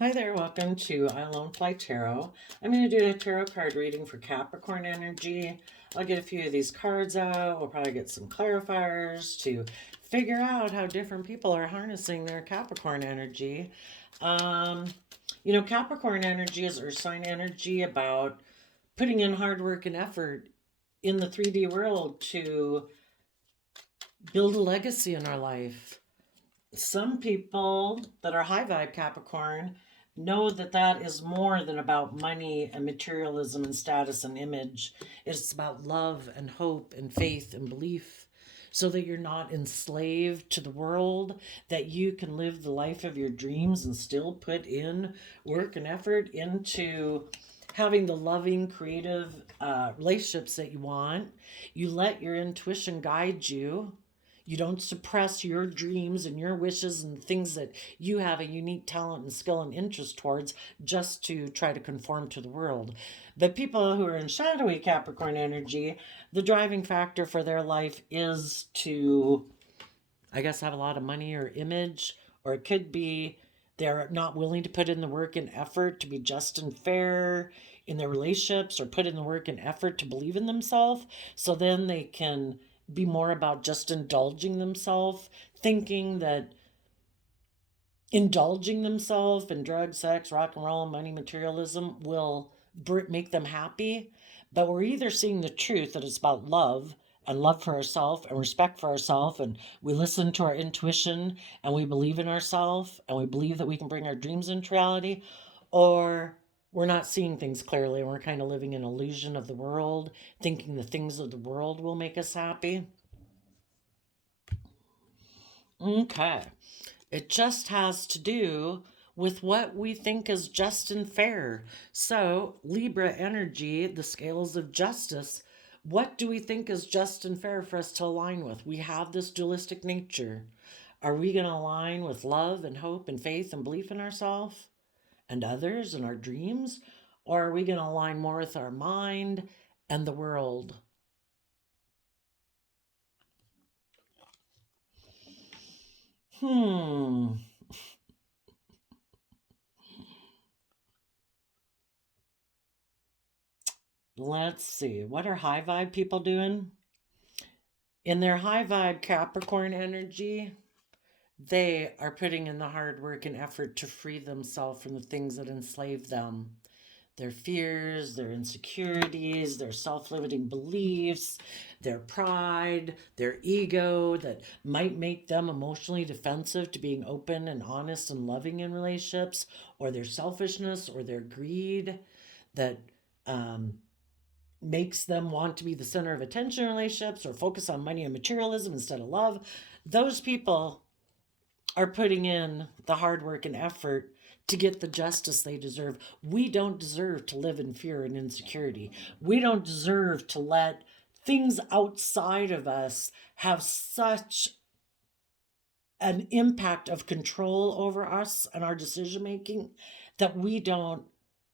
Hi there, welcome to I Alone Fly Tarot. I'm going to do a tarot card reading for Capricorn energy. I'll get a few of these cards out. We'll probably get some clarifiers to figure out how different people are harnessing their Capricorn energy. Um, Capricorn energy is Earth sign energy about putting in hard work and effort in the 3D world to build a legacy in our life. Some people that are high vibe Capricorn know that that is more than about money and materialism and status and image. It's about love and hope and faith and belief so that you're not enslaved to the world, that you can live the life of your dreams and still put in work and effort into having the loving, creative relationships that you want. You let your intuition guide you. You don't suppress your dreams and your wishes and things that you have a unique talent and skill and interest towards just to try to conform to the world. But people who are in shadowy Capricorn energy, the driving factor for their life is to, I guess, have a lot of money or image, or it could be they're not willing to put in the work and effort to be just and fair in their relationships or put in the work and effort to believe in themselves. So then they can be more about just indulging themselves, thinking that indulging themselves in drugs, sex, rock and roll, money, materialism will make them happy. But we're either seeing the truth that it's about love and love for ourselves and respect for ourselves, and we listen to our intuition and we believe in ourselves and we believe that we can bring our dreams into reality, or we're not seeing things clearly and we're kind of living an illusion of the world, thinking the things of the world will make us happy. Okay. It just has to do with what we think is just and fair. So, Libra energy, the scales of justice, what do we think is just and fair for us to align with? We have this dualistic nature. Are we going to align with love and hope and faith and belief in ourselves and others and our dreams? Or are we going to align more with our mind and the world? Hmm. Let's see. What are high vibe people doing? In their high vibe Capricorn energy, they are putting in the hard work and effort to free themselves from the things that enslave them. Their fears, their insecurities, their self limiting beliefs, their pride, their ego that might make them emotionally defensive to being open and honest and loving in relationships, or their selfishness or their greed that um, makes them want to be the center of attention in relationships or focus on money and materialism instead of love. Those people are putting in the hard work and effort to get the justice they deserve. We don't deserve to live in fear and insecurity. We don't deserve to let things outside of us have such an impact of control over us and our decision making that we don't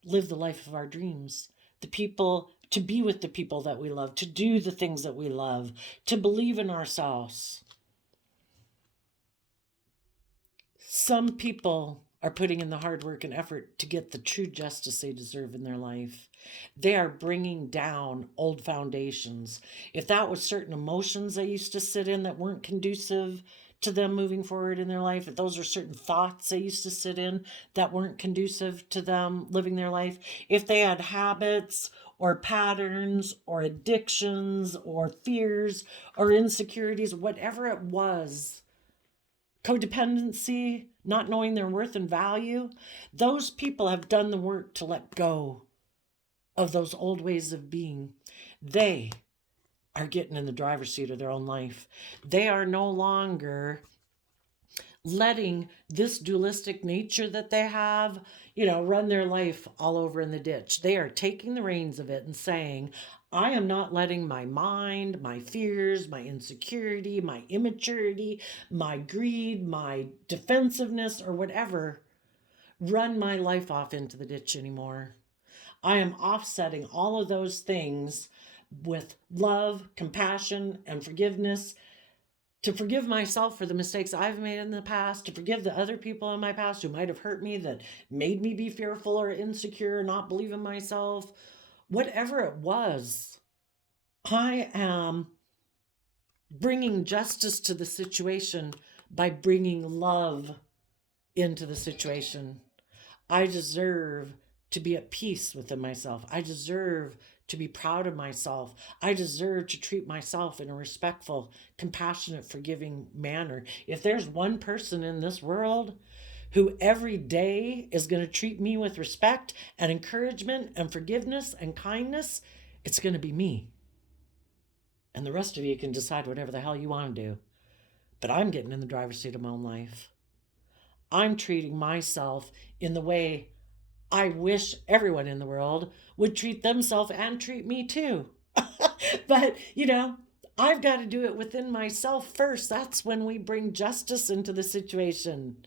live the life of our dreams. The people, to be with the people that we love, to do the things that we love, to believe in ourselves. Some people are putting in the hard work and effort to get the true justice they deserve in their life. They are bringing down old foundations. If that was certain emotions they used to sit in that weren't conducive to them moving forward in their life, if those are certain thoughts they used to sit in that weren't conducive to them living their life, if they had habits or patterns or addictions or fears or insecurities, whatever it was, codependency, not knowing their worth and value, those people have done the work to let go of those old ways of being. They are getting in the driver's seat of their own life. They are no longer letting this dualistic nature that they have, run their life all over in the ditch. They are taking the reins of it and saying, I am not letting my mind, my fears, my insecurity, my immaturity, my greed, my defensiveness, or whatever run my life off into the ditch anymore. I am offsetting all of those things with love, compassion, and forgiveness to forgive myself for the mistakes I've made in the past, to forgive the other people in my past who might have hurt me, that made me be fearful or insecure, not believe in myself, whatever it was. I am bringing justice to the situation by bringing love into the situation. I deserve to be at peace within myself. I deserve to be proud of myself. I deserve to treat myself in a respectful, compassionate, forgiving manner. If there's one person in this world who every day is going to treat me with respect and encouragement and forgiveness and kindness, it's going to be me. And the rest of you can decide whatever the hell you want to do. But I'm getting in the driver's seat of my own life. I'm treating myself in the way I wish everyone in the world would treat themselves and treat me too. But, I've got to do it within myself first. That's when we bring justice into the situation.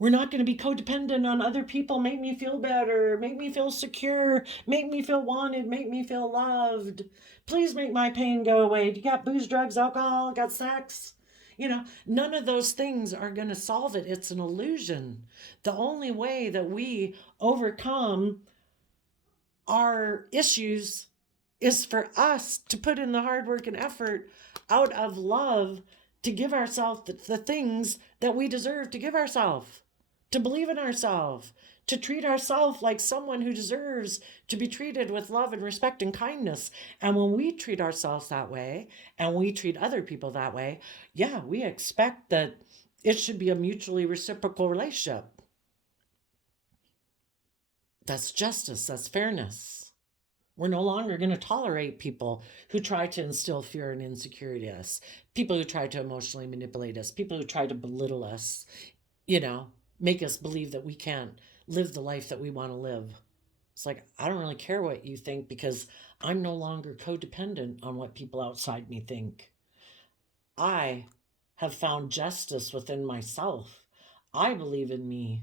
We're not going to be codependent on other people. Make me feel better. Make me feel secure. Make me feel wanted. Make me feel loved. Please make my pain go away. You got booze, drugs, alcohol, got sex? None of those things are going to solve it. It's an illusion. The only way that we overcome our issues is for us to put in the hard work and effort out of love to give ourselves the things that we deserve to give ourselves, to believe in ourselves, to treat ourselves like someone who deserves to be treated with love and respect and kindness. And when we treat ourselves that way and we treat other people that way, yeah, we expect that it should be a mutually reciprocal relationship. That's justice, that's fairness. We're no longer going to tolerate people who try to instill fear and insecurity in us, people who try to emotionally manipulate us, people who try to belittle us, make us believe that we can't live the life that we want to live. It's like, I don't really care what you think because I'm no longer codependent on what people outside me think. I have found justice within myself. I believe in me.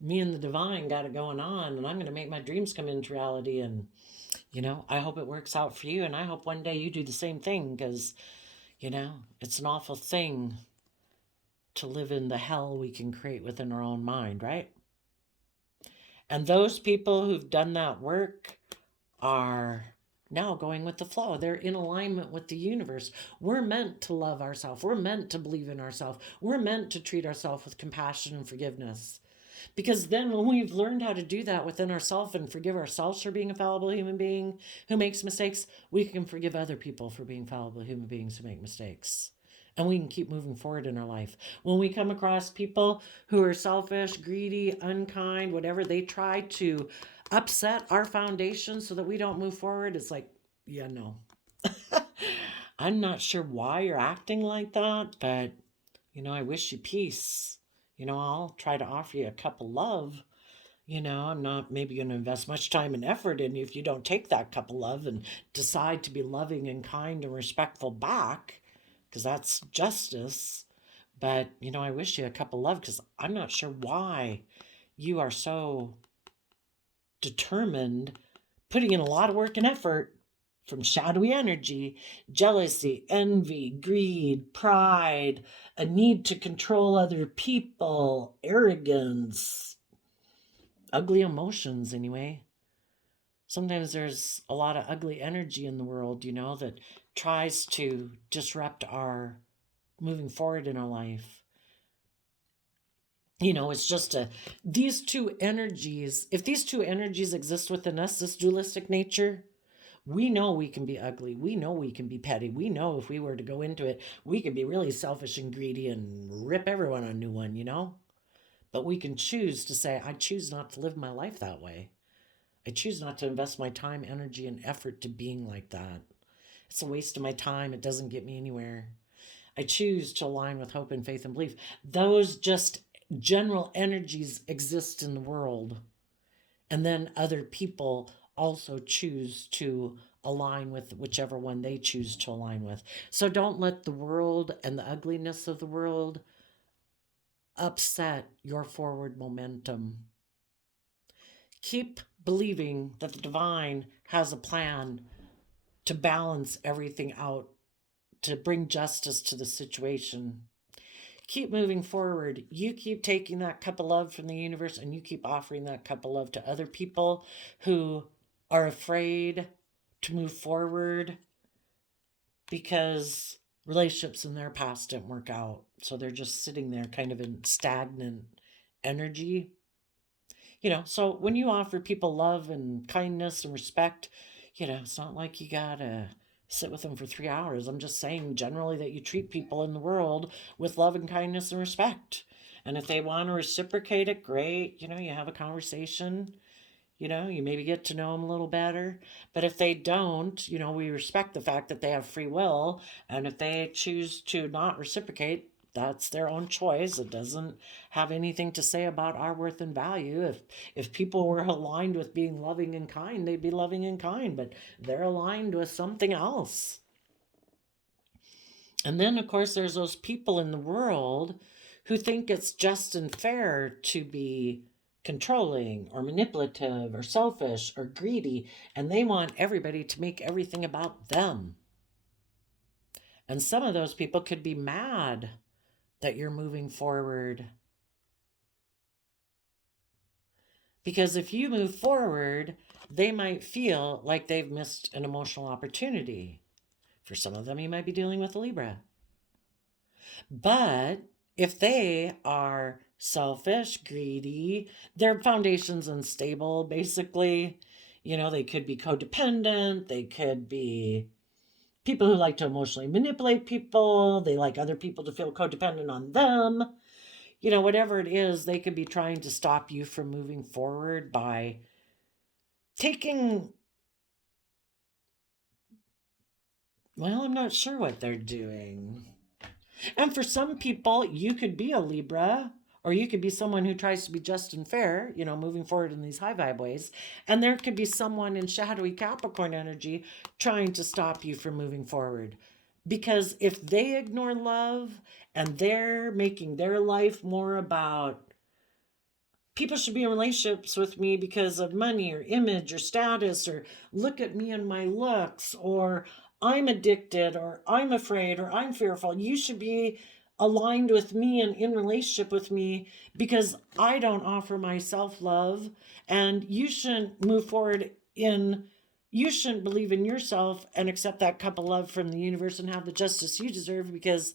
Me and the divine got it going on, and I'm going to make my dreams come into reality. And, I hope it works out for you. And I hope one day you do the same thing because, it's an awful thing to live in the hell we can create within our own mind, right? And those people who've done that work are now going with the flow. They're in alignment with the universe. We're meant to love ourselves. We're meant to believe in ourselves. We're meant to treat ourselves with compassion and forgiveness. Because then when we've learned how to do that within ourselves and forgive ourselves for being a fallible human being who makes mistakes, we can forgive other people for being fallible human beings who make mistakes. And we can keep moving forward in our life. When we come across people who are selfish, greedy, unkind, whatever, they try to upset our foundation so that we don't move forward. It's like, yeah, no. I'm not sure why you're acting like that, but, I wish you peace. I'll try to offer you a cup of love. I'm not maybe going to invest much time and effort in you if you don't take that cup of love and decide to be loving and kind and respectful back, because that's justice. But, I wish you a cup of love because I'm not sure why you are so determined, putting in a lot of work and effort from shadowy energy, jealousy, envy, greed, pride, a need to control other people, arrogance, ugly emotions anyway. Sometimes there's a lot of ugly energy in the world, that tries to disrupt our moving forward in our life. It's just these two energies, if these two energies exist within us, this dualistic nature, we know we can be ugly. We know we can be petty. We know if we were to go into it, we could be really selfish and greedy and rip everyone a new one, But we can choose to say, I choose not to live my life that way. I choose not to invest my time, energy, and effort to being like that. It's a waste of my time. It doesn't get me anywhere. I choose to align with hope and faith and belief. Those just general energies exist in the world. And then other people also choose to align with whichever one they choose to align with. So don't let the world and the ugliness of the world upset your forward momentum. Keep believing that the divine has a plan to balance everything out to bring justice to the situation. Keep moving forward. You keep taking that cup of love from the universe and you keep offering that cup of love to other people who are afraid to move forward because relationships in their past didn't work out. So they're just sitting there kind of in stagnant energy. So when you offer people love and kindness and respect, it's not like you gotta sit with them for 3 hours. I'm just saying generally that you treat people in the world with love and kindness and respect. And if they want to reciprocate it, great. You have a conversation. You maybe get to know them a little better. But if they don't, we respect the fact that they have free will. And if they choose to not reciprocate, that's their own choice. It doesn't have anything to say about our worth and value. If people were aligned with being loving and kind, they'd be loving and kind, but they're aligned with something else. And then, of course, there's those people in the world who think it's just and fair to be controlling or manipulative or selfish or greedy, and they want everybody to make everything about them. And some of those people could be mad that you're moving forward. Because if you move forward, they might feel like they've missed an emotional opportunity. For some of them, you might be dealing with a Libra. But if they are selfish, greedy, their foundation's unstable, basically, they could be codependent, they could be people who like to emotionally manipulate people. They like other people to feel codependent on them. Whatever it is, they could be trying to stop you from moving forward by taking, I'm not sure what they're doing. And for some people, you could be a Libra, or you could be someone who tries to be just and fair, moving forward in these high vibe ways. And there could be someone in shadowy Capricorn energy trying to stop you from moving forward. Because if they ignore love and they're making their life more about people should be in relationships with me because of money or image or status, or look at me and my looks, or I'm addicted, or I'm afraid, or I'm fearful. You should be aligned with me and in relationship with me because I don't offer myself love, and you shouldn't move forward you shouldn't believe in yourself and accept that cup of love from the universe and have the justice you deserve because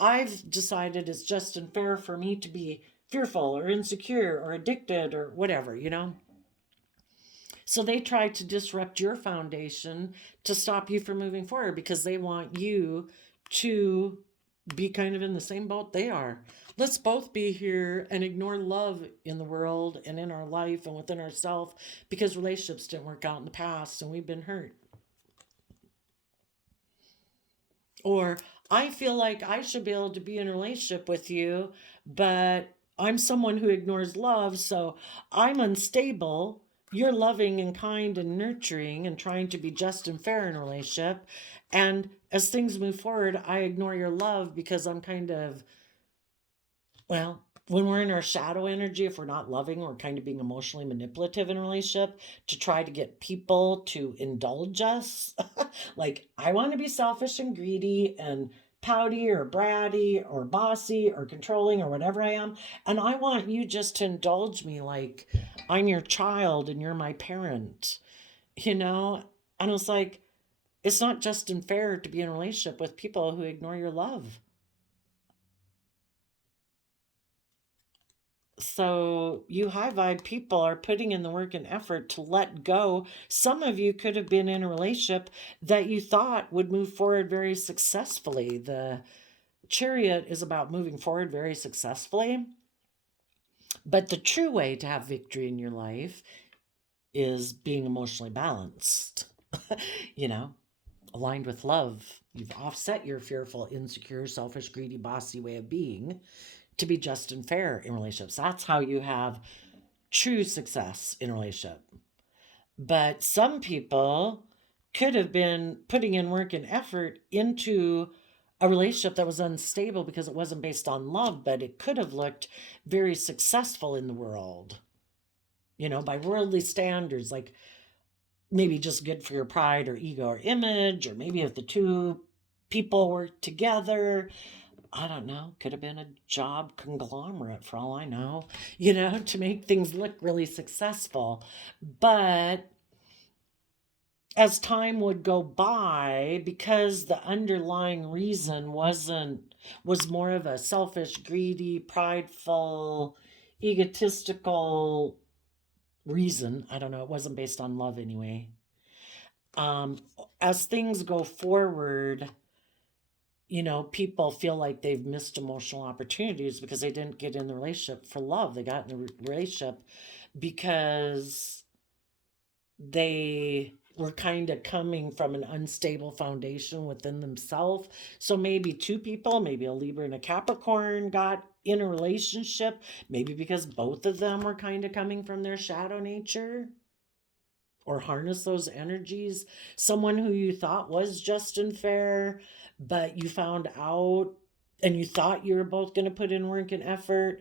I've decided it's just and fair for me to be fearful or insecure or addicted or whatever. So they try to disrupt your foundation to stop you from moving forward because they want you to be kind of in the same boat they are. Let's both be here and ignore love in the world and in our life and within ourselves because relationships didn't work out in the past and we've been hurt. Or I feel like I should be able to be in a relationship with you, but I'm someone who ignores love, so I'm unstable. You're loving and kind and nurturing and trying to be just and fair in a relationship. And as things move forward, I ignore your love because I'm kind of, when we're in our shadow energy, if we're not loving, we're kind of being emotionally manipulative in a relationship to try to get people to indulge us. Like, I want to be selfish and greedy and pouty or bratty or bossy or controlling or whatever I am. And I want you just to indulge me like I'm your child and you're my parent, And it's like, it's not just and fair to be in a relationship with people who ignore your love. So you high vibe people are putting in the work and effort to let go. Some of you could have been in a relationship that you thought would move forward very successfully. The Chariot is about moving forward very successfully. But the true way to have victory in your life is being emotionally balanced, aligned with love. You've offset your fearful, insecure, selfish, greedy, bossy way of being to be just and fair in relationships. That's how you have true success in a relationship. But some people could have been putting in work and effort into a relationship that was unstable because it wasn't based on love, but it could have looked very successful in the world, by worldly standards, like maybe just good for your pride or ego or image, or maybe if the two people work together. I don't know, could have been a job conglomerate for all I know, to make things look really successful. But as time would go by, because the underlying reason was more of a selfish, greedy, prideful, egotistical reason. I don't know, it wasn't based on love anyway. Um, as things go forward, people feel like they've missed emotional opportunities because they didn't get in the relationship for love. They got in the relationship because they were kind of coming from an unstable foundation within themselves. So maybe two people, maybe a Libra and a Capricorn, got in a relationship, maybe because both of them were kind of coming from their shadow nature or harness those energies. Someone who you thought was just and fair, but you found out and you thought you were both going to put in work and effort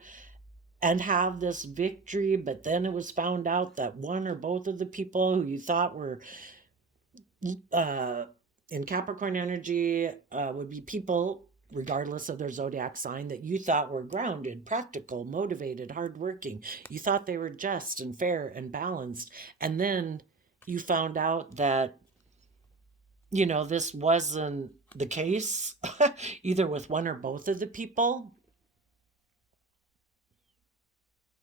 and have this victory, but then it was found out that one or both of the people who you thought were uh, in Capricorn energy would be people, regardless of their zodiac sign, that you thought were grounded, practical, motivated, hardworking. You thought they were just and fair and balanced. And then you found out that, this wasn't the case, either with one or both of the people.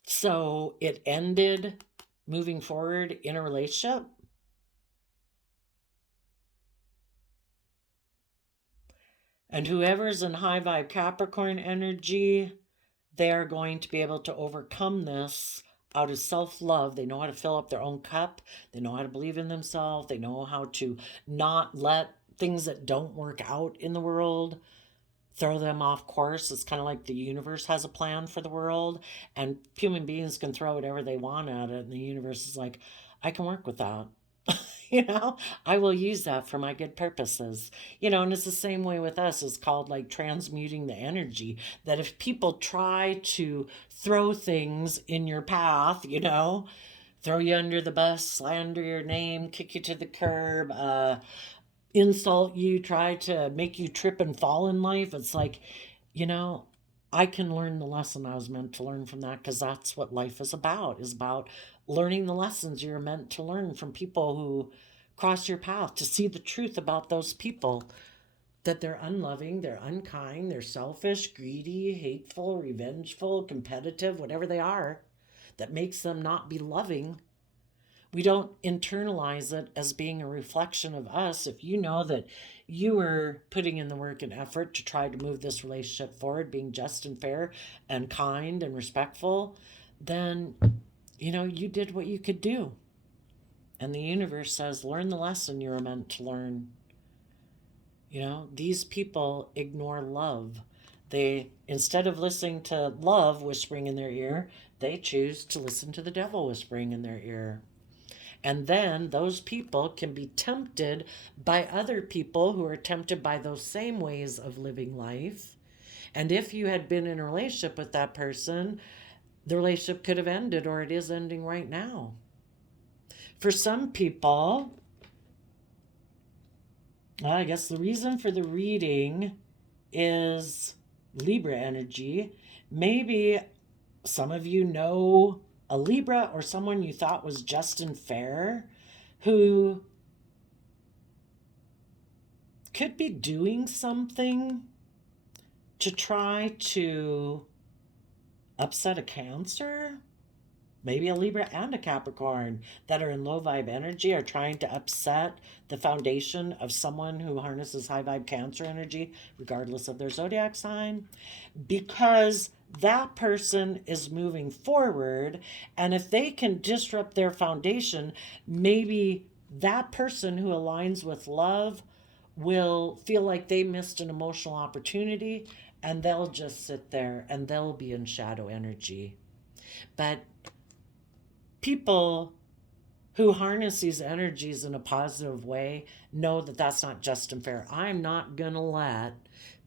So it ended moving forward in a relationship. And whoever's in high vibe Capricorn energy, they are going to be able to overcome this out of self love. They know how to fill up their own cup. They know how to believe in themselves. They know how to not let things that don't work out in the world throw them off course. It's kind of like the universe has a plan for the world, and human beings can throw whatever they want at it. And the universe is like, I can work with that. I will use that for my good purposes. And it's the same way with us. It's called like transmuting the energy. That if people try to throw things in your path, throw you under the bus, slander your name, kick you to the curb, insult you, try to make you trip and fall in life, it's like, you know, I can learn the lesson I was meant to learn from that, because that's what life is about learning the lessons you're meant to learn from people who cross your path, to see the truth about those people, that they're unloving, they're unkind, they're selfish, greedy, hateful, revengeful, competitive, whatever they are that makes them not be loving. We don't internalize it as being a reflection of us. If you know that you were putting in the work and effort to try to move this relationship forward, being just and fair and kind and respectful, then, you did what you could do. And the universe says, learn the lesson you were meant to learn. These people ignore love. They, instead of listening to love whispering in their ear, they choose to listen to the devil whispering in their ear. And then those people can be tempted by other people who are tempted by those same ways of living life. And if you had been in a relationship with that person, the relationship could have ended, or it is ending right now. For some people, I guess the reason for the reading is Libra energy. Maybe some of you know a Libra or someone you thought was just and fair, who could be doing something to try to upset a Cancer. Maybe a Libra and a Capricorn that are in low vibe energy are trying to upset the foundation of someone who harnesses high vibe Cancer energy, regardless of their zodiac sign, because that person is moving forward. And if they can disrupt their foundation, maybe that person who aligns with love will feel like they missed an emotional opportunity, and they'll just sit there and they'll be in shadow energy. But people who harness these energies in a positive way know that that's not just and fair. I'm not going to let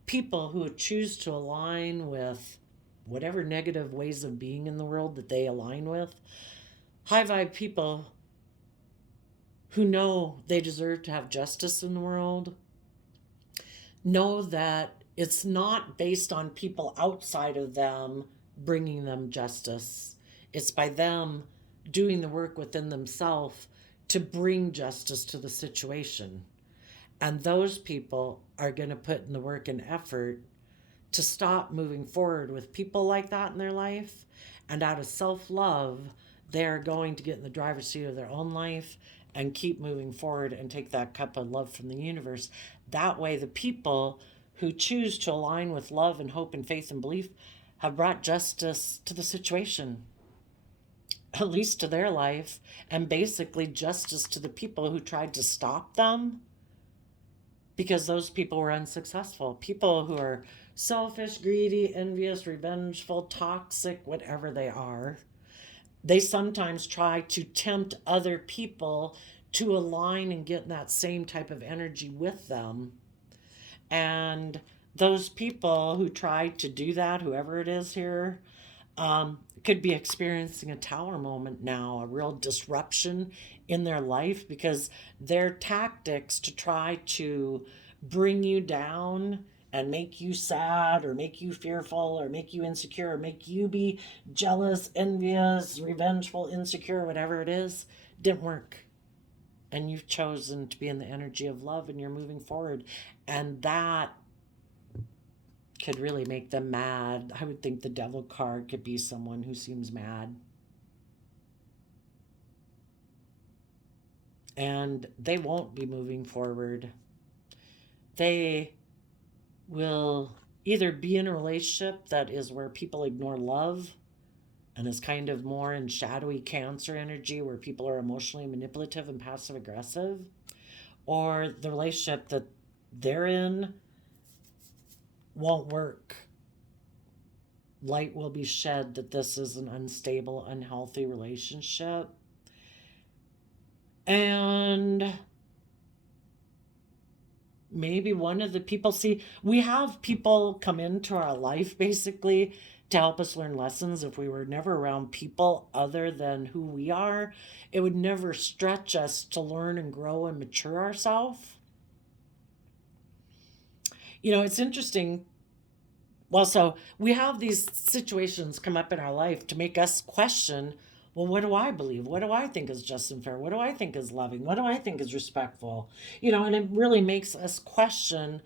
people who choose to align with whatever negative ways of being in the world that they align with, high vibe people who know they deserve to have justice in the world, know that it's not based on people outside of them bringing them justice. It's by them doing the work within themselves to bring justice to the situation. And those people are going to put in the work and effort to stop moving forward with people like that in their life. And out of self love, they're going to get in the driver's seat of their own life and keep moving forward and take that cup of love from the universe. That way, the people who choose to align with love and hope and faith and belief have brought justice to the situation, at least to their life, and basically justice to the people who tried to stop them, because those people were unsuccessful. People who are selfish, greedy, envious, revengeful, toxic, whatever they are, they sometimes try to tempt other people to align and get in that same type of energy with them. And those people who try to do that, whoever it is here, could be experiencing a tower moment now, a real disruption in their life, because their tactics to try to bring you down and make you sad or make you fearful or make you insecure or make you be jealous, envious, revengeful, insecure, whatever it is, didn't work. And you've chosen to be in the energy of love and you're moving forward. And that could really make them mad. I would think the devil card could be someone who seems mad. And they won't be moving forward. They will either be in a relationship that is where people ignore love and is kind of more in shadowy Cancer energy where people are emotionally manipulative and passive aggressive, or the relationship that they're in won't work. Light will be shed that this is an unstable, unhealthy relationship. And maybe one of the people, see, we have people come into our life basically to help us learn lessons. If we were never around people other than who we are, it would never stretch us to learn and grow and mature ourselves. You know, it's interesting. Well, so we have these situations come up in our life to make us question, well, what do I believe? What do I think is just and fair? What do I think is loving? What do I think is respectful? You know, and it really makes us question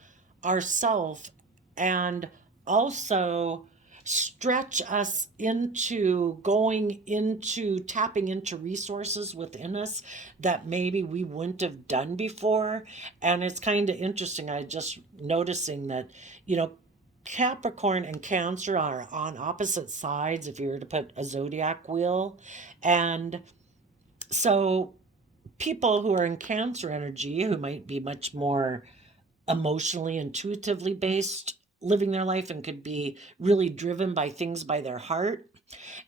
ourselves, and also stretch us into going into tapping into resources within us that maybe we wouldn't have done before. And it's kind of interesting. I just noticing that, you know, Capricorn and Cancer are on opposite sides if you were to put a zodiac wheel. And so people who are in Cancer energy, who might be much more emotionally, intuitively based, living their life and could be really driven by things by their heart.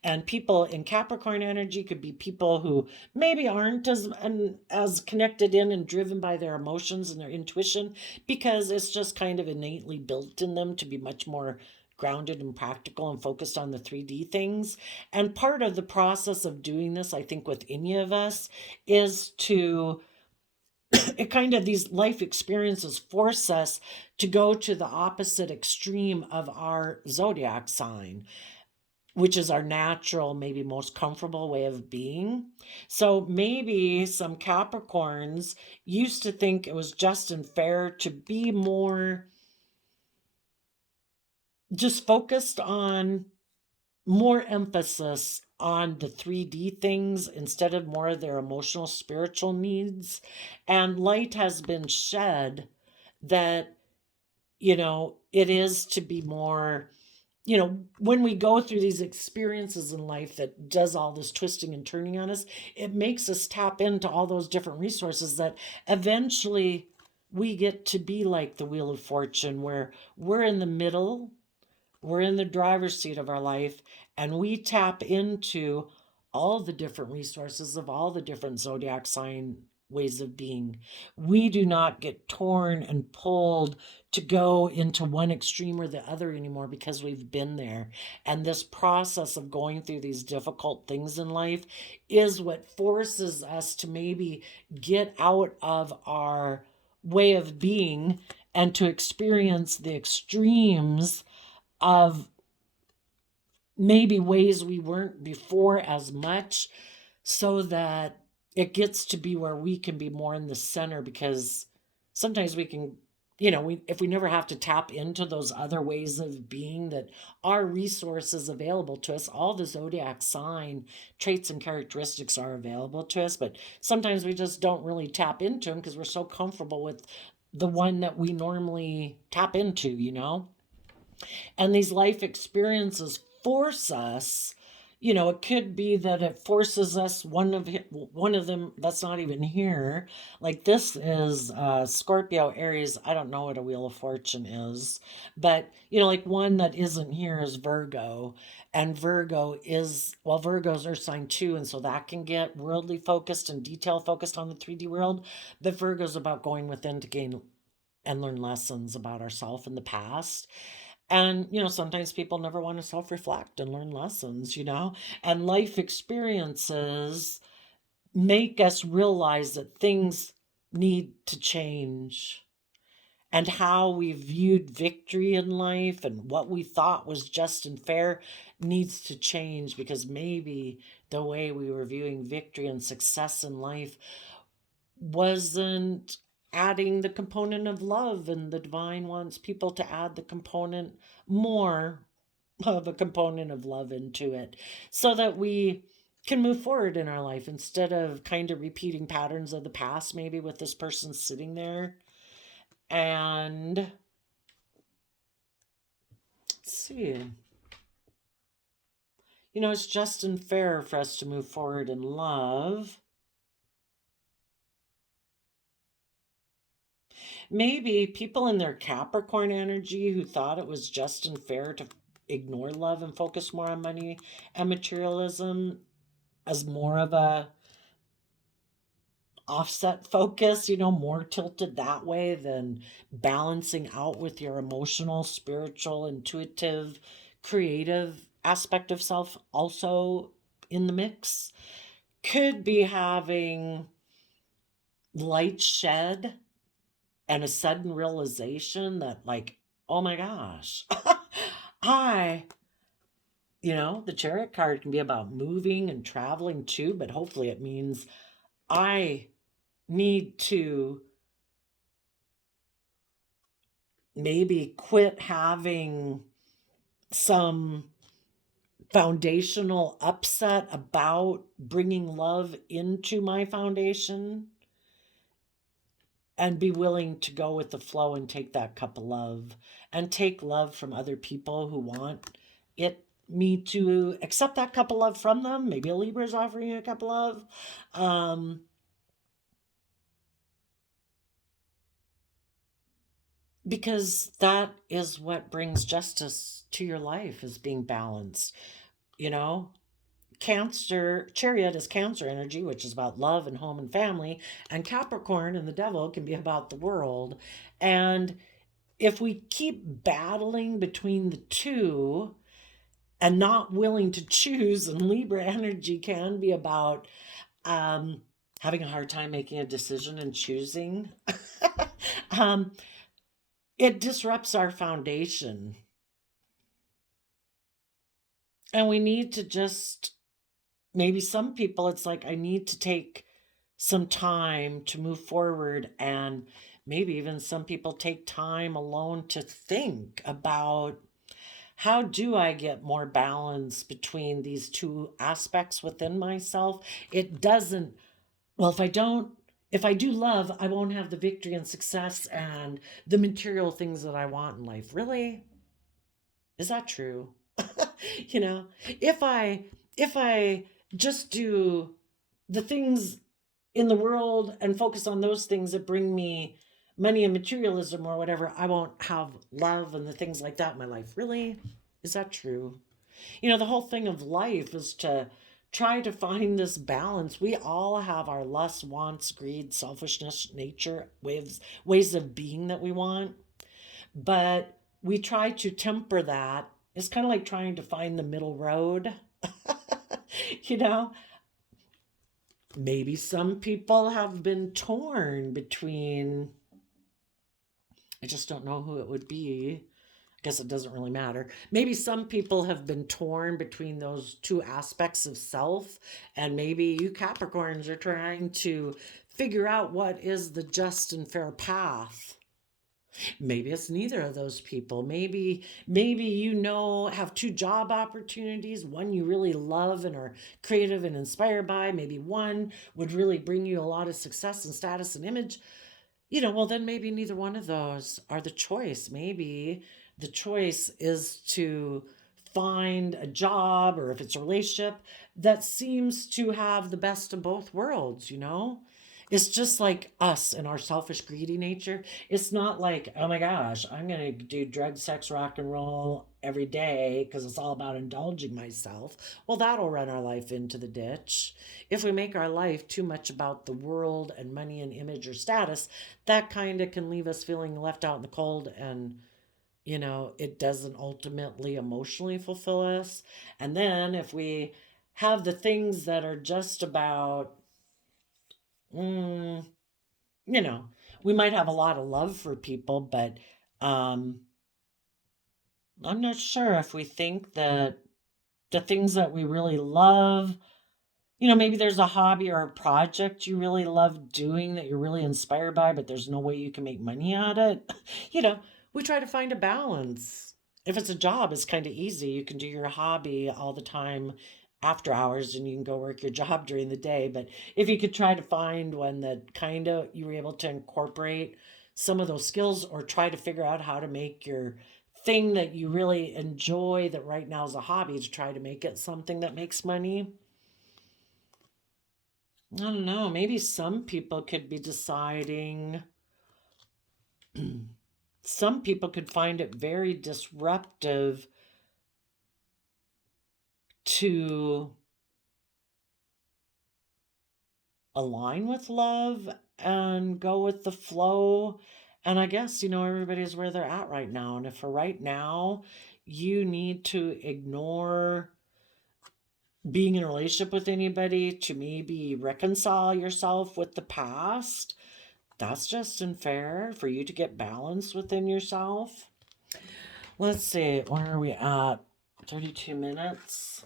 And people in Capricorn energy could be people who maybe aren't as connected in and driven by their emotions and their intuition, because it's just kind of innately built in them to be much more grounded and practical and focused on the 3D things. And part of the process of doing this, I think, with any of us is to it kind of, these life experiences force us to go to the opposite extreme of our zodiac sign, which is our natural, maybe most comfortable way of being. So maybe some Capricorns used to think it was just and fair to be more just focused on more emphasis on the 3D things instead of more of their emotional, spiritual needs. And light has been shed that, you know, it is to be more, you know, when we go through these experiences in life that does all this twisting and turning on us, it makes us tap into all those different resources that eventually we get to be like the Wheel of Fortune, where we're in the middle, we're in the driver's seat of our life, and we tap into all the different resources of all the different zodiac sign ways of being. We do not get torn and pulled to go into one extreme or the other anymore, because we've been there. And this process of going through these difficult things in life is what forces us to maybe get out of our way of being and to experience the extremes of maybe ways we weren't before as much, so that it gets to be where we can be more in the center, because sometimes we can, if we never have to tap into those other ways of being that are resources available to us, all the zodiac sign traits and characteristics are available to us, but sometimes we just don't really tap into them because we're so comfortable with the one that we normally tap into. And these life experiences force us, it could be that it forces us, one of them that's not even here, like this is Scorpio, Aries. I don't know what a Wheel of Fortune is, but like one that isn't here is Virgo. And Virgo is, well, Virgo's earth sign too, and so that can get worldly focused and detail focused on the 3D world. But Virgo's about going within to gain and learn lessons about ourselves in the past. And, sometimes people never want to self reflect and learn lessons. And life experiences make us realize that things need to change. And how we viewed victory in life and what we thought was just and fair needs to change, because maybe the way we were viewing victory and success in life wasn't adding the component of love, and the divine wants people to add the component, more of a component of love into it, so that we can move forward in our life instead of kind of repeating patterns of the past, maybe with this person sitting there. And let's see, it's just and fair for us to move forward in love. Maybe people in their Capricorn energy who thought it was just and fair to ignore love and focus more on money and materialism as more of a offset focus, more tilted that way than balancing out with your emotional, spiritual, intuitive, creative aspect of self also in the mix, could be having light shed and a sudden realization that, like, oh my gosh, I, the Chariot card can be about moving and traveling too, but hopefully it means I need to maybe quit having some foundational upset about bringing love into my foundation, and be willing to go with the flow and take that cup of love, and take love from other people who want me to accept that cup of love from them. Maybe a Libra is offering you a cup of love. Because that is what brings justice to your life, is being balanced. Cancer, Chariot is Cancer energy, which is about love and home and family, and Capricorn and the devil can be about the world. And if we keep battling between the two and not willing to choose, and Libra energy can be about having a hard time making a decision and choosing, it disrupts our foundation. And we need to just, maybe some people, it's like, I need to take some time to move forward. And maybe even some people take time alone to think about, how do I get more balance between these two aspects within myself? It doesn't, well, if I do love, I won't have the victory and success and the material things that I want in life. Really? Is that true? you know, if I just do the things in the world and focus on those things that bring me money and materialism or whatever, I won't have love and the things like that in my life. Really? Is that true? The whole thing of life is to try to find this balance. We all have our lusts, wants, greed, selfishness, nature, ways of being that we want. But we try to temper that. It's kind of like trying to find the middle road. you know, Maybe some people have been torn between I just don't know who it would be. I guess it doesn't really matter. Maybe some people have been torn between those two aspects of self, and maybe you Capricorns are trying to figure out what is the just and fair path. Maybe it's neither of those people. Maybe have two job opportunities, one you really love and are creative and inspired by, maybe one would really bring you a lot of success and status and image. Well, then maybe neither one of those are the choice. Maybe the choice is to find a job, or if it's a relationship that seems to have the best of both worlds. It's just like us and our selfish, greedy nature. It's not like, oh my gosh, I'm going to do drug, sex, rock and roll every day because it's all about indulging myself. Well, that'll run our life into the ditch. If we make our life too much about the world and money and image or status, that kind of can leave us feeling left out in the cold, and it doesn't ultimately emotionally fulfill us. And then if we have the things that are just about, mm, you know, we might have a lot of love for people, but um, I'm not sure if we think that the things that we really love, maybe there's a hobby or a project you really love doing that you're really inspired by, but there's no way you can make money at it. you know, we try to find a balance. If it's a job, it's kind of easy. You can do your hobby all the time after hours and you can go work your job during the day. But if you could try to find one that kind of you were able to incorporate some of those skills, or try to figure out how to make your thing that you really enjoy, that right now is a hobby, to try to make it something that makes money. I don't know. Maybe some people could be deciding, some people could find it very disruptive to align with love and go with the flow. And I guess, everybody's where they're at right now. And if for right now you need to ignore being in a relationship with anybody to maybe reconcile yourself with the past, that's just unfair for you to get balance within yourself. Let's see, where are we at? 32 minutes.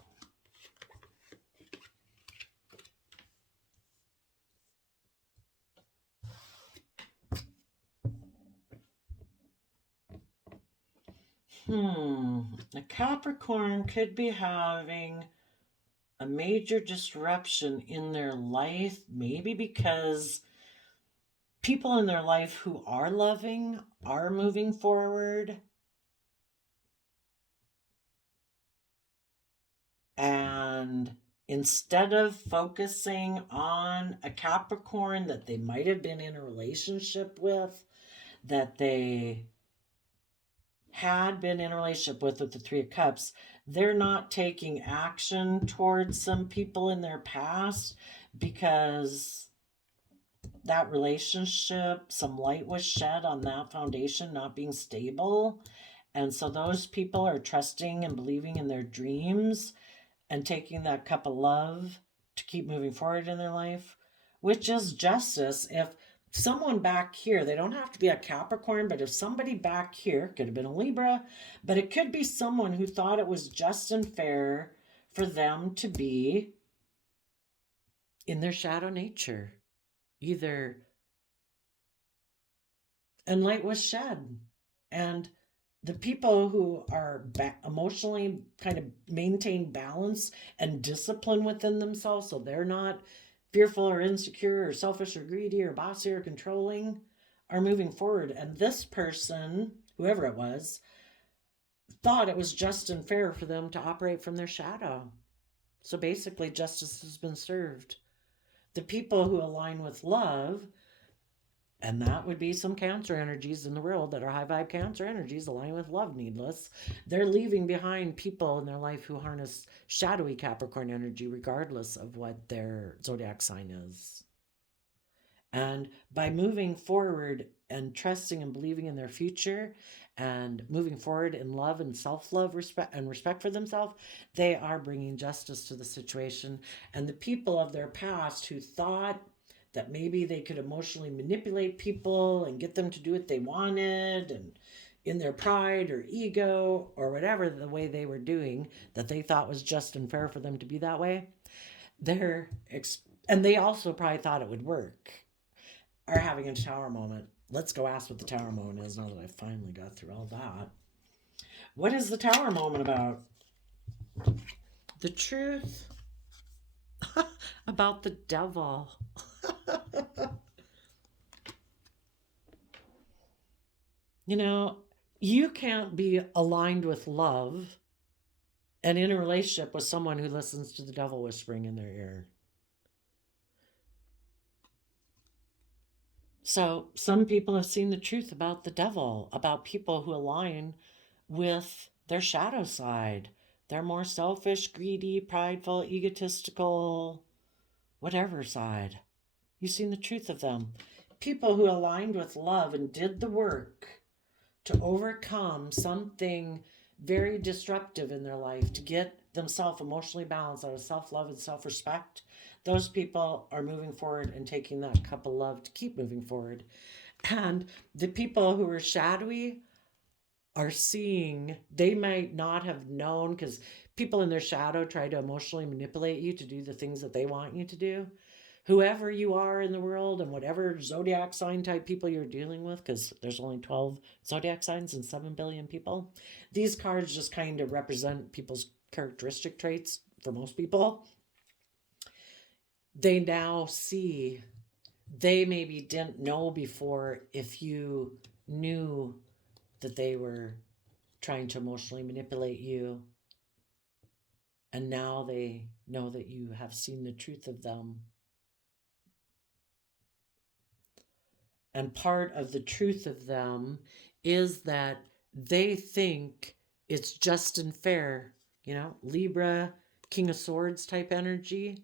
A Capricorn could be having a major disruption in their life, maybe because people in their life who are loving are moving forward, and instead of focusing on a Capricorn that they might have been in a relationship with, that they had been in a relationship with the Three of Cups, they're not taking action towards some people in their past because that relationship, some light was shed on that foundation not being stable. And so those people are trusting and believing in their dreams and taking that cup of love to keep moving forward in their life, which is justice. If someone back here, they don't have to be a Capricorn, but if somebody back here, could have been a Libra, but it could be someone who thought it was just and fair for them to be in their shadow nature, either, and light was shed. And the people who are emotionally kind of maintain balance and discipline within themselves, so they're not fearful or insecure or selfish or greedy or bossy or controlling, are moving forward. And this person, whoever it was, thought it was just and fair for them to operate from their shadow. So basically, justice has been served. The people who align with love, and that would be some Cancer energies in the world that are high vibe Cancer energies align with love needless. They're leaving behind people in their life who harness shadowy Capricorn energy, regardless of what their zodiac sign is. And by moving forward and trusting and believing in their future and moving forward in love and self-love, respect for themselves, they are bringing justice to the situation. And the people of their past who thought that maybe they could emotionally manipulate people and get them to do what they wanted, and in their pride or ego or whatever the way they were doing that they thought was just and fair for them to be that way. They're and they also probably thought it would work, are having a tower moment. Let's go ask what the tower moment is now that I finally got through all that. What is the tower moment about? The truth about the devil. You know, you can't be aligned with love and in a relationship with someone who listens to the devil whispering in their ear. So some people have seen the truth about the devil, about people who align with their shadow side. They're more selfish, greedy, prideful, egotistical, whatever side. You've seen the truth of them. People who aligned with love and did the work to overcome something very disruptive in their life, to get themselves emotionally balanced out of self-love and self-respect. Those people are moving forward and taking that cup of love to keep moving forward. And the people who are shadowy are seeing, they might not have known, because people in their shadow try to emotionally manipulate you to do the things that they want you to do. Whoever you are in the world and whatever zodiac sign type people you're dealing with, because there's only 12 zodiac signs and 7 billion people, these cards just kind of represent people's characteristic traits for most people. They now see, they maybe didn't know before if you knew that they were trying to emotionally manipulate you. And now they know that you have seen the truth of them. And part of the truth of them is that they think it's just and fair. You know, Libra, King of Swords type energy.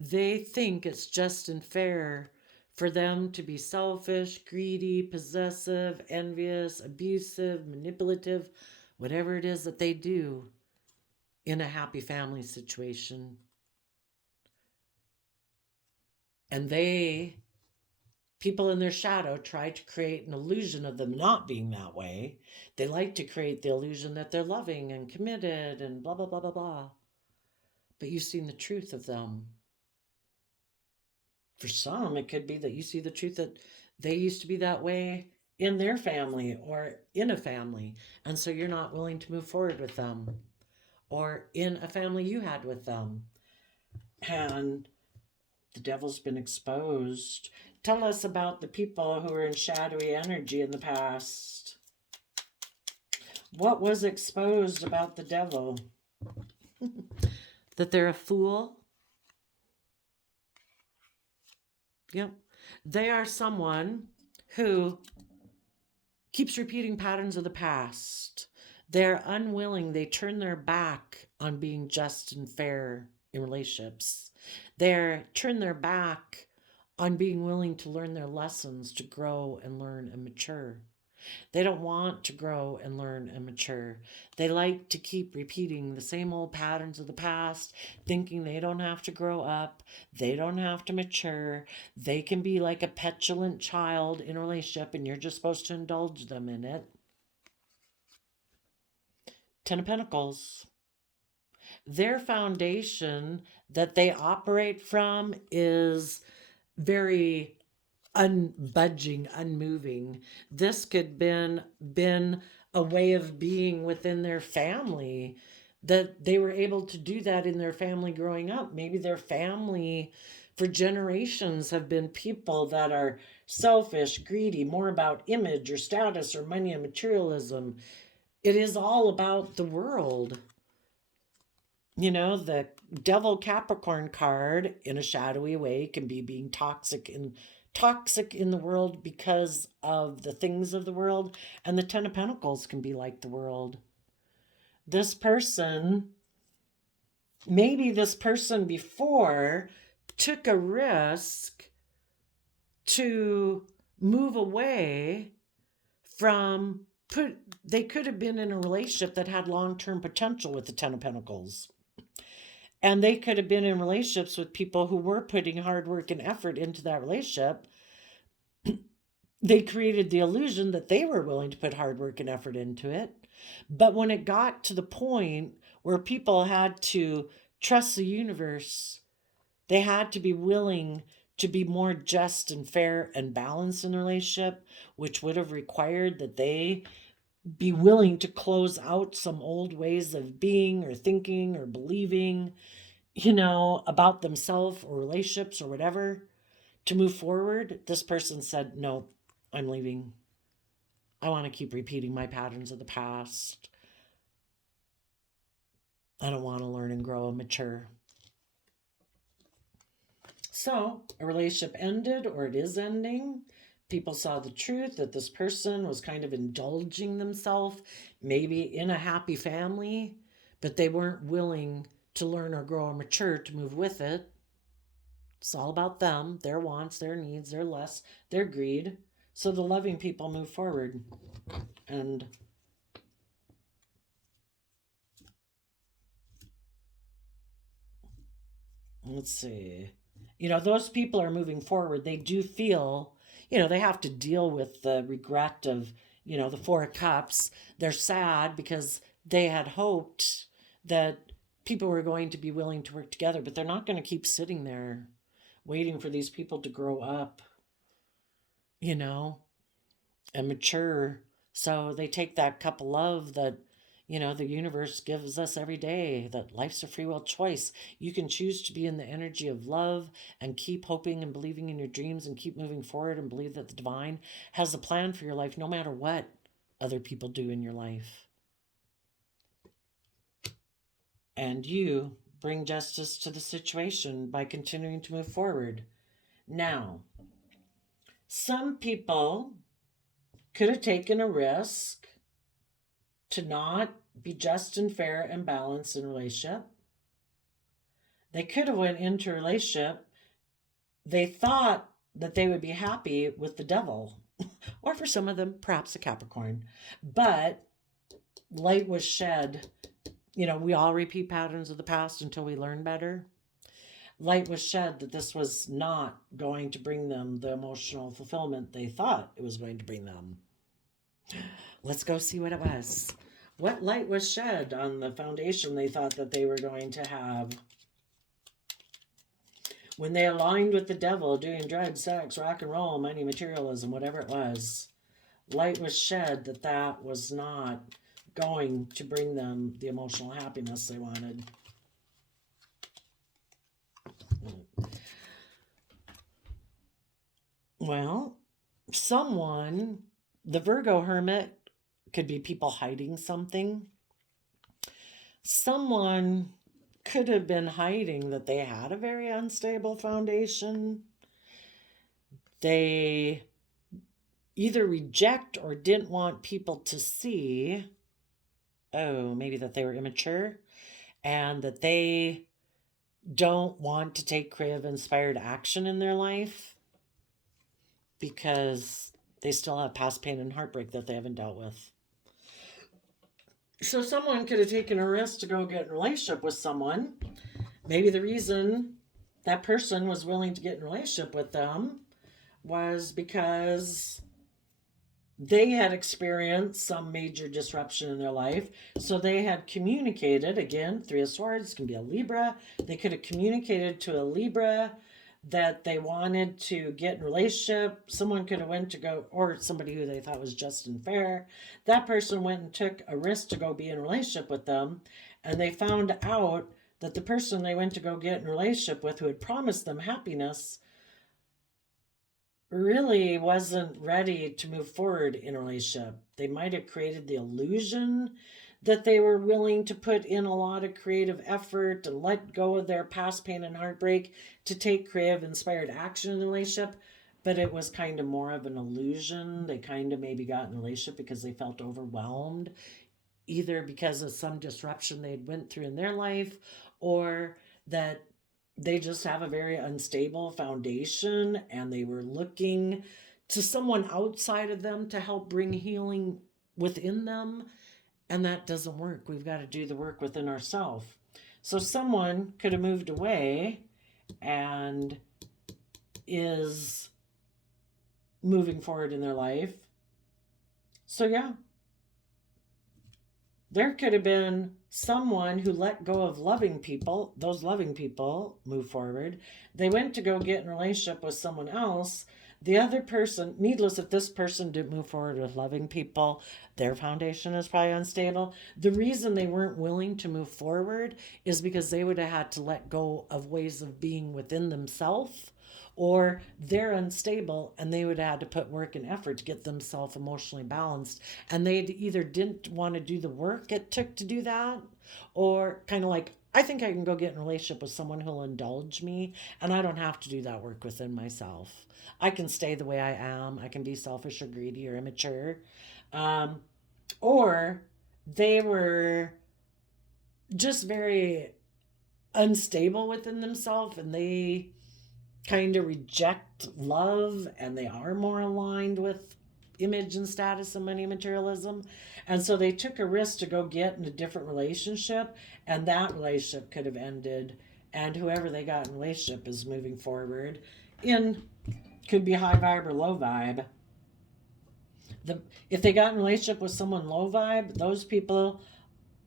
They think it's just and fair for them to be selfish, greedy, possessive, envious, abusive, manipulative, whatever it is that they do in a happy family situation. And people in their shadow try to create an illusion of them not being that way. They like to create the illusion that they're loving and committed and blah, blah, blah, blah, blah. But you've seen the truth of them. For some, it could be that you see the truth that they used to be that way in their family or in a family. And so you're not willing to move forward with them, or in a family you had with them. And the devil's been exposed. Tell us about the people who were in shadowy energy in the past. What was exposed about the devil? That they're a fool. Yep. They are someone who keeps repeating patterns of the past. They're unwilling. They turn their back on being just and fair in relationships. They turn their back on being willing to learn their lessons, to grow and learn and mature. They don't want to grow and learn and mature. They like to keep repeating the same old patterns of the past, thinking they don't have to grow up, they don't have to mature, they can be like a petulant child in a relationship and you're just supposed to indulge them in it. Ten of Pentacles. Their foundation that they operate from is very unbudging, unmoving. This could been a way of being within their family, that they were able to do that in their family growing up. Maybe their family for generations have been people that are selfish, greedy, more about image or status or money and materialism. It is all about the world. You know, the Devil Capricorn card in a shadowy way can be being toxic in the world because of the things of the world, and the Ten of Pentacles can be like the world. This person, maybe this person before took a risk to move away from they could have been in a relationship that had long-term potential with the Ten of Pentacles. And they could have been in relationships with people who were putting hard work and effort into that relationship. They created the illusion that they were willing to put hard work and effort into it. But when it got to the point where people had to trust the universe, they had to be willing to be more just and fair and balanced in the relationship, which would have required that they be willing to close out some old ways of being or thinking or believing, about themselves or relationships or whatever to move forward. This person said, no, I'm leaving. I want to keep repeating my patterns of the past. I don't want to learn and grow and mature. So a relationship ended, or it is ending. People saw the truth that this person was kind of indulging themselves, maybe in a happy family, but they weren't willing to learn or grow or mature to move with it. It's all about them, their wants, their needs, their lusts, their greed. So the loving people move forward. And let's see. Those people are moving forward. They do feel, they have to deal with the regret of, the Four of Cups. They're sad because they had hoped that people were going to be willing to work together, but they're not going to keep sitting there waiting for these people to grow up, and mature. So they take that cup of love that, the universe gives us every day, that life's a free will choice. You can choose to be in the energy of love and keep hoping and believing in your dreams and keep moving forward and believe that the divine has a plan for your life no matter what other people do in your life. And you bring justice to the situation by continuing to move forward. Now, some people could have taken a risk to not be just and fair and balanced in a relationship. They could have went into a relationship. They thought that they would be happy with the devil, or for some of them, perhaps a Capricorn. But light was shed. We all repeat patterns of the past until we learn better. Light was shed that this was not going to bring them the emotional fulfillment they thought it was going to bring them. Let's go see what it was. What light was shed on the foundation they thought that they were going to have? When they aligned with the devil, doing drugs, sex, rock and roll, money, materialism, whatever it was, light was shed that that was not going to bring them the emotional happiness they wanted. Well, someone, the Virgo hermit, could be people hiding something. Someone could have been hiding that they had a very unstable foundation. They either reject or didn't want people to see, maybe that they were immature and that they don't want to take creative inspired action in their life because they still have past pain and heartbreak that they haven't dealt with. So someone could have taken a risk to go get in a relationship with someone. Maybe the reason that person was willing to get in a relationship with them was because they had experienced some major disruption in their life. So they had communicated, again, Three of Swords can be a Libra. They could have communicated to a Libra that they wanted to get in a relationship. Someone could have went to go, or somebody who they thought was just and fair. That person went and took a risk to go be in a relationship with them. And they found out that the person they went to go get in a relationship with, who had promised them happiness, really wasn't ready to move forward in a relationship. They might have created the illusion that they were willing to put in a lot of creative effort and let go of their past pain and heartbreak to take creative inspired action in the relationship, but it was kind of more of an illusion. They kind of maybe got in a relationship because they felt overwhelmed, either because of some disruption they'd went through in their life, or that they just have a very unstable foundation and they were looking to someone outside of them to help bring healing within them. And that doesn't work. We've got to do the work within ourselves. So someone could have moved away and is moving forward in their life. So yeah, there could have been someone who let go of loving people. Those loving people move forward. They went to go get in a relationship with someone else. The other person, needless if this person didn't move forward with loving people, their foundation is probably unstable. The reason they weren't willing to move forward is because they would have had to let go of ways of being within themselves, or they're unstable and they would have had to put work and effort to get themselves emotionally balanced, and they either didn't want to do the work it took to do that, or kind of like, I think I can go get in a relationship with someone who'll indulge me and I don't have to do that work within myself. I can stay the way I am. I can be selfish or greedy or immature. um, or they were just very unstable within themselves, and they kind of reject love, and they are more aligned with image and status and money materialism. And so they took a risk to go get in a different relationship, and that relationship could have ended, and whoever they got in a relationship is moving forward in, could be high vibe or low vibe. If they got in a relationship with someone low vibe, those people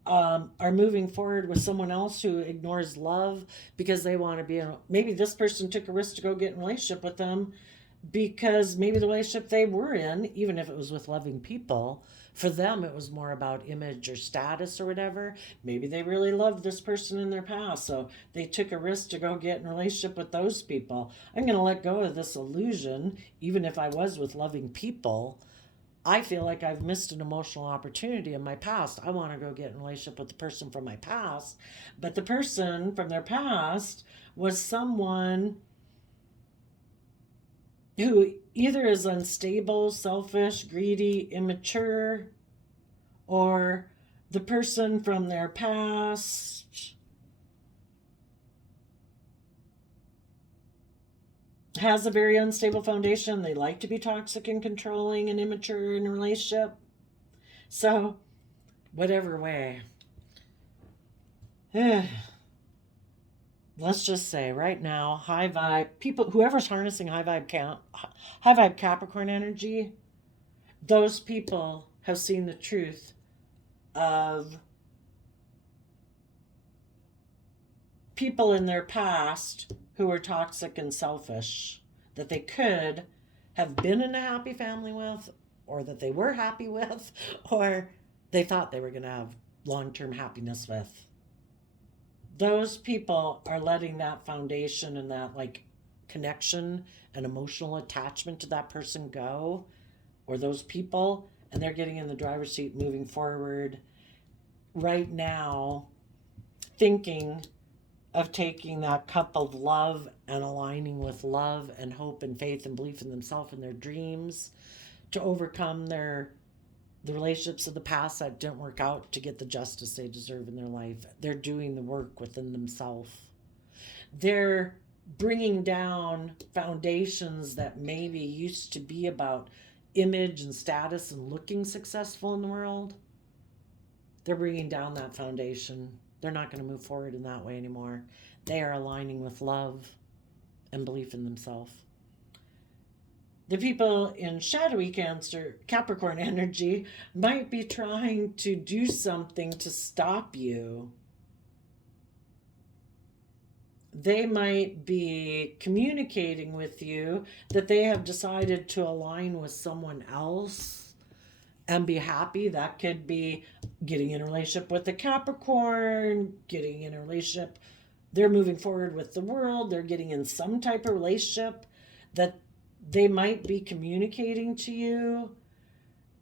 are moving forward with someone else who ignores love because they want to be in. Maybe this person took a risk to go get in a relationship with them because maybe the relationship they were in, even if it was with loving people, for them it was more about image or status or whatever. Maybe they really loved this person in their past, so they took a risk to go get in a relationship with those people. I'm going to let go of this illusion, even if I was with loving people. I feel like I've missed an emotional opportunity in my past. I want to go get in a relationship with the person from my past. But the person from their past was someone who either is unstable, selfish, greedy, immature, or the person from their past has a very unstable foundation. They like to be toxic and controlling and immature in a relationship. So, whatever way. Let's just say right now, high vibe people, whoever's harnessing high vibe Capricorn energy, those people have seen the truth of people in their past who were toxic and selfish, that they could have been in a happy family with, or that they were happy with, or they thought they were going to have long-term happiness with. Those people are letting that foundation and that like connection and emotional attachment to that person go, or those people, and they're getting in the driver's seat moving forward right now, thinking of taking that cup of love and aligning with love and hope and faith and belief in themselves and their dreams to overcome the relationships of the past that didn't work out, to get the justice they deserve in their life. They're doing the work within themselves. They're bringing down foundations that maybe used to be about image and status and looking successful in the world. They're bringing down that foundation. They're not going to move forward in that way anymore. They are aligning with love and belief in themselves. The people in shadowy Cancer, Capricorn energy might be trying to do something to stop you. They might be communicating with you that they have decided to align with someone else and be happy. That could be getting in a relationship with a Capricorn, getting in a relationship. They're moving forward with the world. They're getting in some type of relationship that they might be communicating to you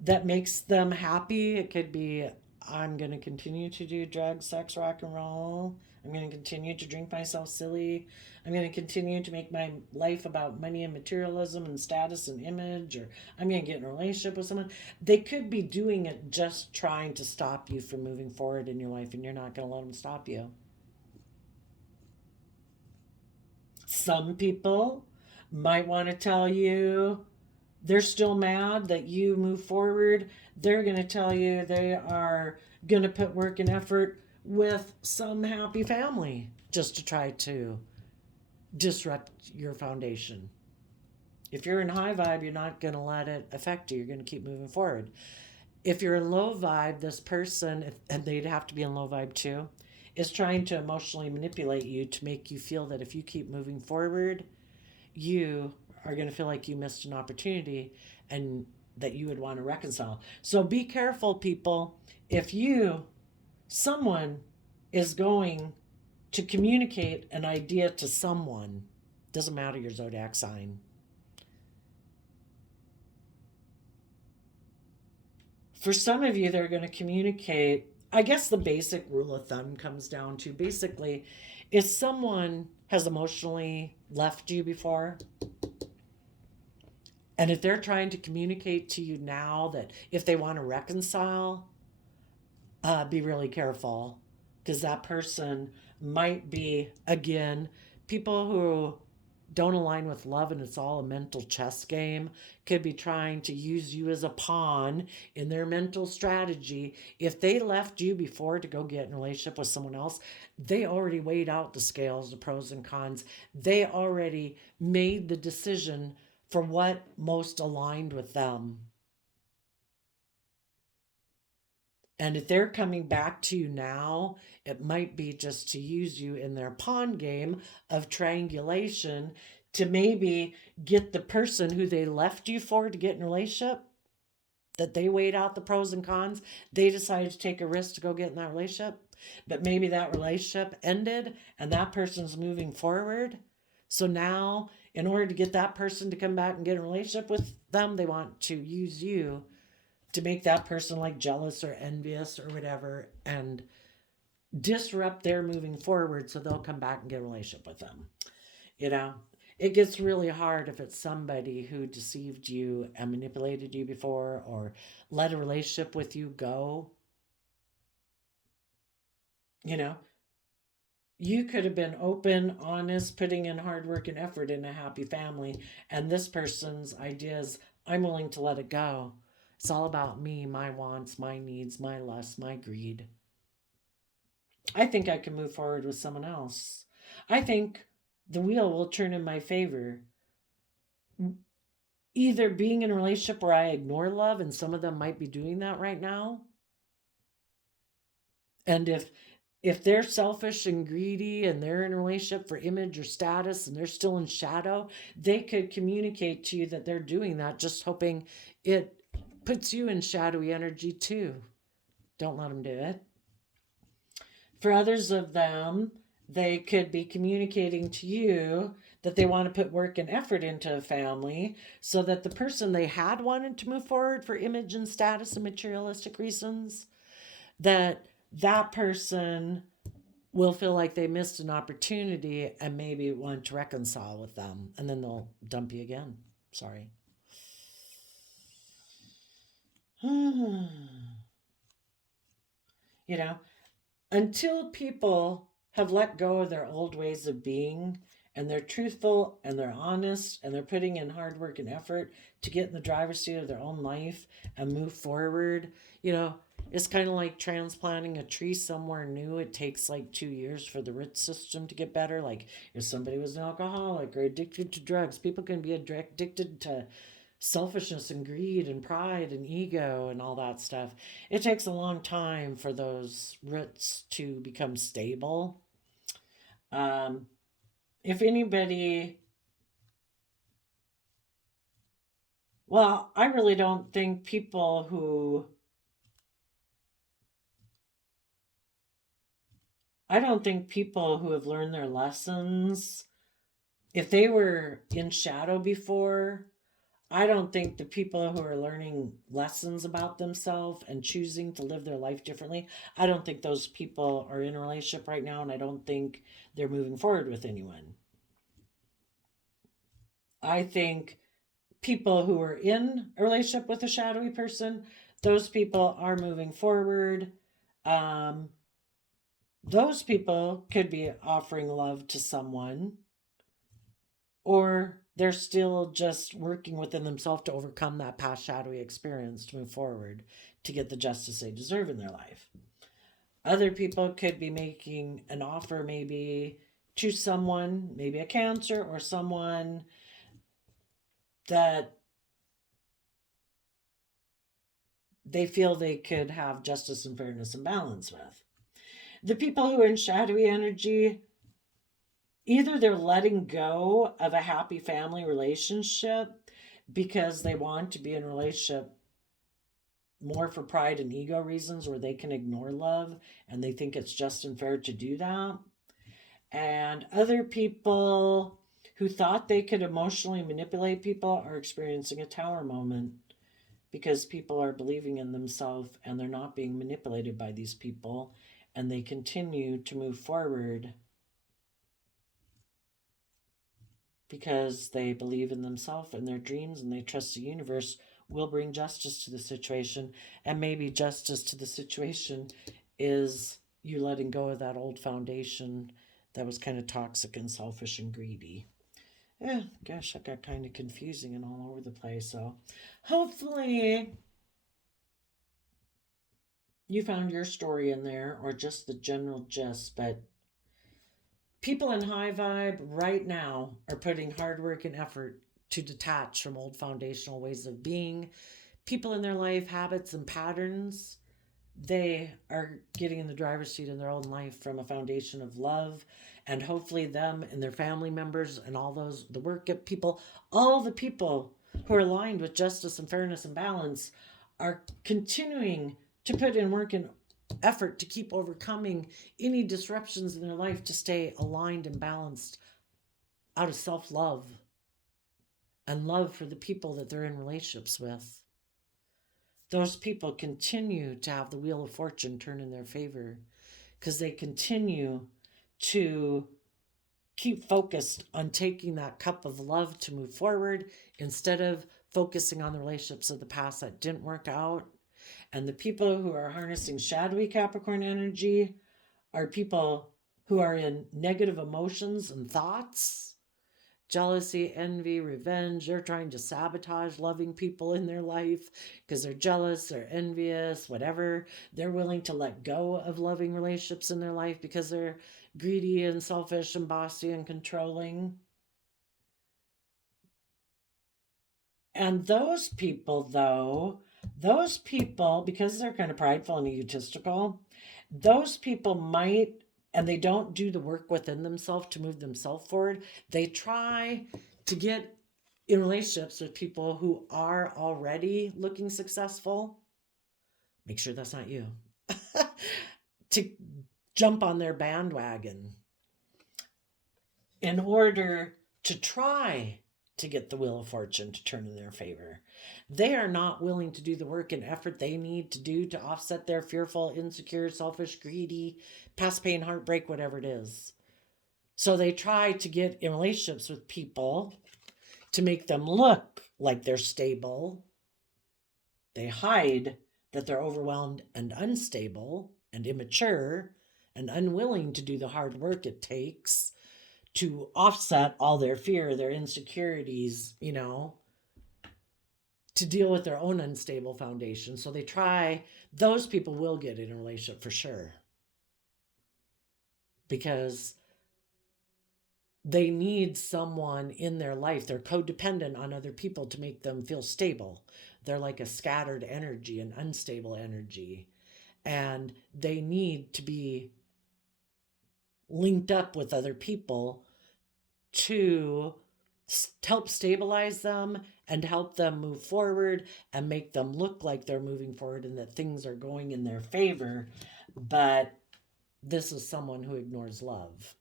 that makes them happy. It could be, I'm going to continue to do drugs, sex, rock and roll. I'm going to continue to drink myself silly. I'm going to continue to make my life about money and materialism and status and image, or I'm going to get in a relationship with someone. They could be doing it just trying to stop you from moving forward in your life, and you're not going to let them stop you. Some people might want to tell you they're still mad that you move forward. They're going to tell you they are going to put work and effort with some happy family just to try to disrupt your foundation. If you're in high vibe, you're not going to let it affect you. You're going to keep moving forward. If you're in low vibe, this person, and they'd have to be in low vibe too, is trying to emotionally manipulate you to make you feel that if you keep moving forward, you are going to feel like you missed an opportunity and that you would want to reconcile. So be careful, people. If someone is going to communicate an idea to someone, doesn't matter your zodiac sign. For some of you, they're going to communicate. I guess the basic rule of thumb comes down to basically if someone has emotionally left you before, and if they're trying to communicate to you now that if they want to reconcile, be really careful because that person might be, again, people who don't align with love and it's all a mental chess game could be trying to use you as a pawn in their mental strategy. If they left you before to go get in a relationship with someone else, they already weighed out the scales, the pros and cons. They already made the decision for what most aligned with them. And if they're coming back to you now, it might be just to use you in their pawn game of triangulation to maybe get the person who they left you for to get in a relationship, that they weighed out the pros and cons. They decided to take a risk to go get in that relationship, but maybe that relationship ended and that person's moving forward. So now, in order to get that person to come back and get in a relationship with them, they want to use you to make that person like jealous or envious or whatever and disrupt their moving forward so they'll come back and get a relationship with them. You know, it gets really hard if it's somebody who deceived you and manipulated you before or let a relationship with you go. You know, you could have been open, honest, putting in hard work and effort in a happy family, and this person's idea is, I'm willing to let it go. It's all about me, my wants, my needs, my lusts, my greed. I think I can move forward with someone else. I think the wheel will turn in my favor. Either being in a relationship where I ignore love, and some of them might be doing that right now. And if they're selfish and greedy and they're in a relationship for image or status and they're still in shadow, they could communicate to you that they're doing that, just hoping it puts you in shadowy energy too. Don't let them do it. For others of them, they could be communicating to you that they want to put work and effort into a family so that the person they had wanted to move forward for image and status and materialistic reasons, that person will feel like they missed an opportunity and maybe want to reconcile with them, and then they'll dump you again. Sorry. You know, until people have let go of their old ways of being and they're truthful and they're honest and they're putting in hard work and effort to get in the driver's seat of their own life and move forward, you know, it's kind of like transplanting a tree somewhere new. It takes like 2 years for the root system to get better. Like if somebody was an alcoholic or addicted to drugs, people can be addicted to selfishness and greed and pride and ego and all that stuff. It takes a long time for those roots to become stable. If anybody, well, I really don't think people who, I don't think people who have learned their lessons, if they were in shadow before, I don't think the people who are learning lessons about themselves and choosing to live their life differently, I don't think those people are in a relationship right now, and I don't think they're moving forward with anyone. I think people who are in a relationship with a shadowy person, those people are moving forward. Those people could be offering love to someone, or they're still just working within themselves to overcome that past shadowy experience to move forward to get the justice they deserve in their life. Other people could be making an offer maybe to someone, maybe a Cancer or someone that they feel they could have justice and fairness and balance with. The people who are in shadowy energy, either they're letting go of a happy family relationship because they want to be in a relationship more for pride and ego reasons, where they can ignore love and they think it's just and fair to do that. And other people who thought they could emotionally manipulate people are experiencing a tower moment because people are believing in themselves and they're not being manipulated by these people, and they continue to move forward because they believe in themselves and their dreams, and they trust the universe will bring justice to the situation. And maybe justice to the situation is you letting go of that old foundation that was kind of toxic and selfish and greedy. Yeah, gosh, that got kind of confusing and all over the place. So hopefully you found your story in there, or just the general gist. But people in high vibe right now are putting hard work and effort to detach from old foundational ways of being. People in their life, habits, and patterns, they are getting in the driver's seat in their own life from a foundation of love. And hopefully them and their family members and all those, the work people, all the people who are aligned with justice and fairness and balance are continuing to put in work and effort to keep overcoming any disruptions in their life to stay aligned and balanced out of self-love and love for the people that they're in relationships with. Those people continue to have the wheel of fortune turn in their favor because they continue to keep focused on taking that cup of love to move forward instead of focusing on the relationships of the past that didn't work out. And the people who are harnessing shadowy Capricorn energy are people who are in negative emotions and thoughts, jealousy, envy, revenge. They're trying to sabotage loving people in their life because they're jealous, they're envious, whatever. They're willing to let go of loving relationships in their life because they're greedy and selfish and bossy and controlling. And those people, though, those people, because they're kind of prideful and egotistical, those people might, and they don't do the work within themselves to move themselves forward. They try to get in relationships with people who are already looking successful. Make sure that's not you. To jump on their bandwagon in order to try to get the wheel of fortune to turn in their favor. They are not willing to do the work and effort they need to do to offset their fearful, insecure, selfish, greedy, past pain, heartbreak, whatever it is. So they try to get in relationships with people to make them look like they're stable. They hide that they're overwhelmed and unstable and immature and unwilling to do the hard work it takes to offset all their fear, their insecurities, to deal with their own unstable foundation. So they try, those people will get in a relationship for sure. Because they need someone in their life. They're codependent on other people to make them feel stable. They're like a scattered energy, an unstable energy. And they need to be linked up with other people to help stabilize them and help them move forward and make them look like they're moving forward and that things are going in their favor. But this is someone who ignores love.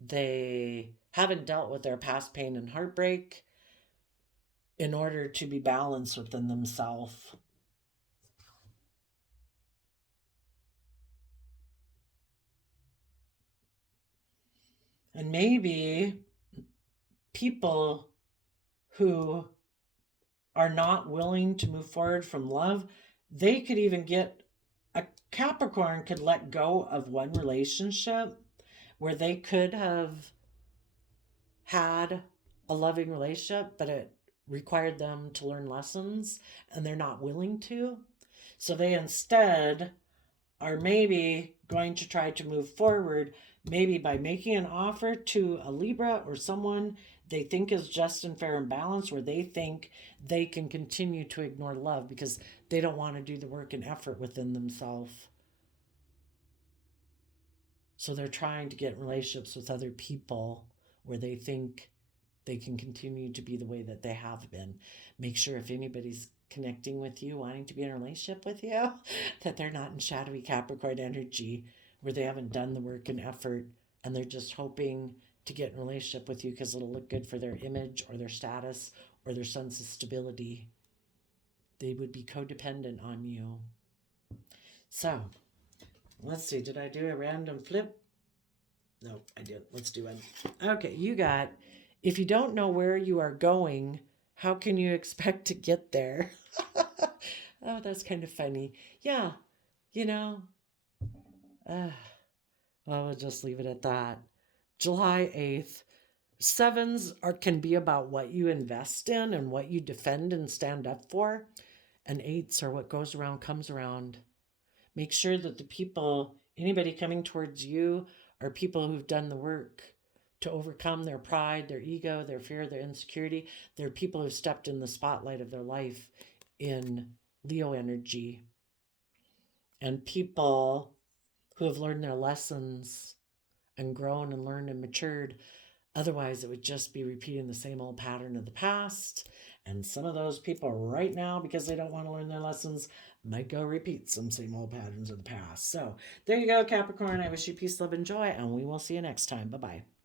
They haven't dealt with their past pain and heartbreak in order to be balanced within themselves. And maybe people who are not willing to move forward from love, they could even get a Capricorn could let go of one relationship where they could have had a loving relationship, but it required them to learn lessons and they're not willing to. So they instead are maybe going to try to move forward, maybe by making an offer to a Libra or someone they think is just and fair and balanced, where they think they can continue to ignore love because they don't want to do the work and effort within themselves. So they're trying to get in relationships with other people where they think they can continue to be the way that they have been. Make sure if anybody's connecting with you, wanting to be in a relationship with you, that they're not in shadowy Capricorn energy where they haven't done the work and effort and they're just hoping to get in a relationship with you because it'll look good for their image or their status or their sense of stability. They would be codependent on you. So, let's see. Did I do a random flip? No, I didn't. Let's do one. Okay, you got, if you don't know where you are going, how can you expect to get there? Oh, that's kind of funny. Yeah, you know, uh, well, we'll just leave it at that. July 8th. Sevens can be about what you invest in and what you defend and stand up for. And eights are what goes around comes around. Make sure that the people, anybody coming towards you, are people who've done the work to overcome their pride, their ego, their fear, their insecurity. They're people who've stepped in the spotlight of their life in Leo energy. And people who have learned their lessons and grown and learned and matured. Otherwise, it would just be repeating the same old pattern of the past. And some of those people right now, because they don't want to learn their lessons, might go repeat some same old patterns of the past. So there you go, Capricorn. I wish you peace, love, and joy, and we will see you next time. Bye-bye.